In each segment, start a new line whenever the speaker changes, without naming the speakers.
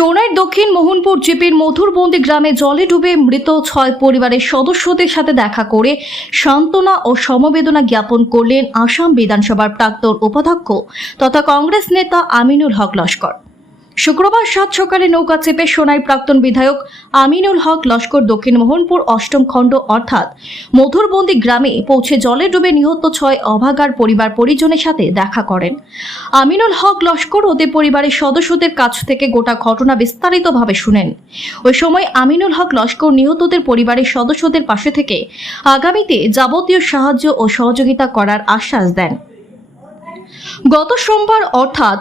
সোনার দক্ষিণ মোহনপুর জিপির মধুরবন্দি গ্রামে জলে ডুবে মৃত ছয় পরিবারের সদস্যদের সাথে দেখা করে সান্ত্বনা ও সমবেদনা জ্ঞাপন করলেন আসাম বিধানসভার প্রাক্তন উপাধ্যক্ষ তথা কংগ্রেস নেতা আমিনুল হক লস্কর। শুক্রবার সাত সকালে নৌকা চেপে সোনাই প্রাক্তন বিধায়ক আমিনুল হক লস্কর দক্ষিণ মোহনপুর অষ্টম খণ্ড অর্থাৎ মধুরবন্দি গ্রামে পৌঁছে জলে ডুবে নিহত ছয় অভাগার পরিবার পরিজনের সাথে দেখা করেন। আমিনুল হক লস্কর ওদের পরিবারের সদস্যদের কাছ থেকে গোটা ঘটনা বিস্তারিতভাবে শুনেন। ওই সময় আমিনুল হক লস্কর নিহতদের পরিবারের সদস্যদের পাশে থেকে আগামীতে যাবতীয় সাহায্য ও সহযোগিতা করার আশ্বাস দেন। গত সোমবার অর্থাৎ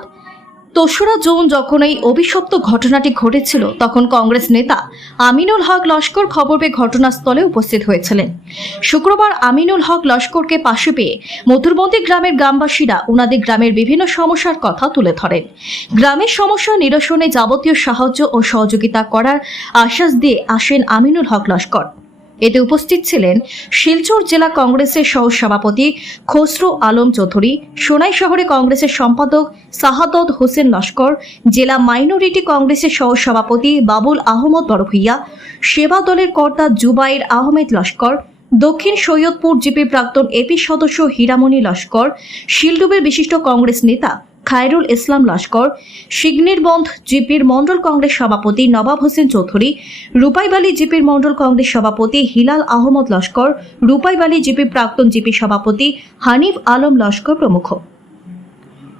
দোসরা জুন যখন এই অভিশপ্ত ঘটনাটি ঘটেছিল, তখন কংগ্রেস নেতা আমিনুল হক লস্কর খবর পেয়ে ঘটনাস্থলে উপস্থিত হয়েছিলেন। শুক্রবার আমিনুল হক লস্করকে পাশে পেয়ে মধুরবন্দি গ্রামের গ্রামবাসীরা ওনাদের গ্রামের বিভিন্ন সমস্যার কথা তুলে ধরেন। গ্রামের সমস্যা নিরসনে যাবতীয় সাহায্য ও সহযোগিতা করার আশ্বাস দিয়ে আসেন আমিনুল হক লস্কর। এতে উপস্থিত ছিলেন শিলচর জেলা কংগ্রেসের সহ সভাপতি খসরু আলম চৌধুরী, সোনাই শহরে কংগ্রেসের সম্পাদক সাহাদত হোসেন লস্কর, জেলা মাইনরিটি কংগ্রেসের সহ সভাপতি বাবুল আহমদ বড়ভূইয়া, সেবা দলের কর্তা জুবাইর আহমেদ লস্কর, দক্ষিণ সৈয়দপুর জিপি প্রাক্তন এপি সদস্য হীরামণি লস্কর, শিলডুবের বিশিষ্ট কংগ্রেস নেতা খায়রুল ইসলাম লস্কর শিগনিরবন্ধ জিপির মণ্ডল কংগ্রেস সভাপতি নবাব হোসেন চৌধুরী, রূপাইবালী জিপির মণ্ডল কংগ্রেস সভাপতি হিলাল আহমদ লস্কর, রূপাইবালী জিপি প্রাক্তন জিপি সভাপতি হানিফ আলম লস্কর প্রমুখ।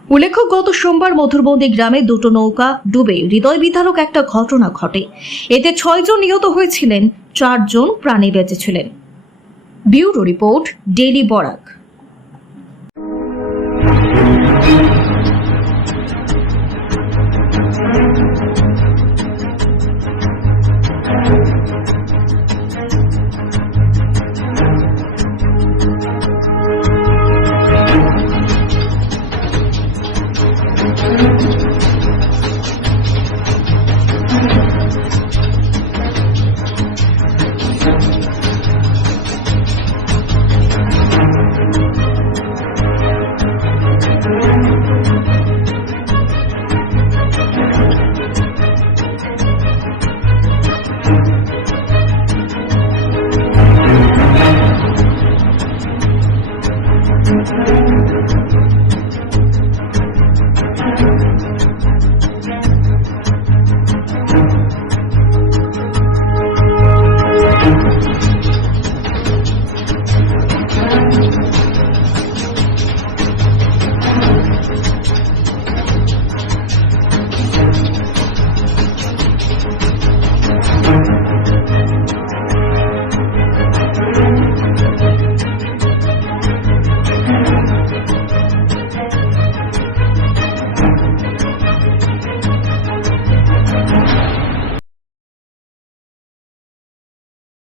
উল্লেখ্য, গত সোমবার মধুরবন্দি গ্রামে দুটো নৌকা ডুবে হৃদয় বিদারক একটা ঘটনা ঘটে। এতে ছয়জন নিহত হয়েছিলেন চারজন প্রাণে বেঁচেছিলেন bureau report Daily Barak. Thank you. Thank you.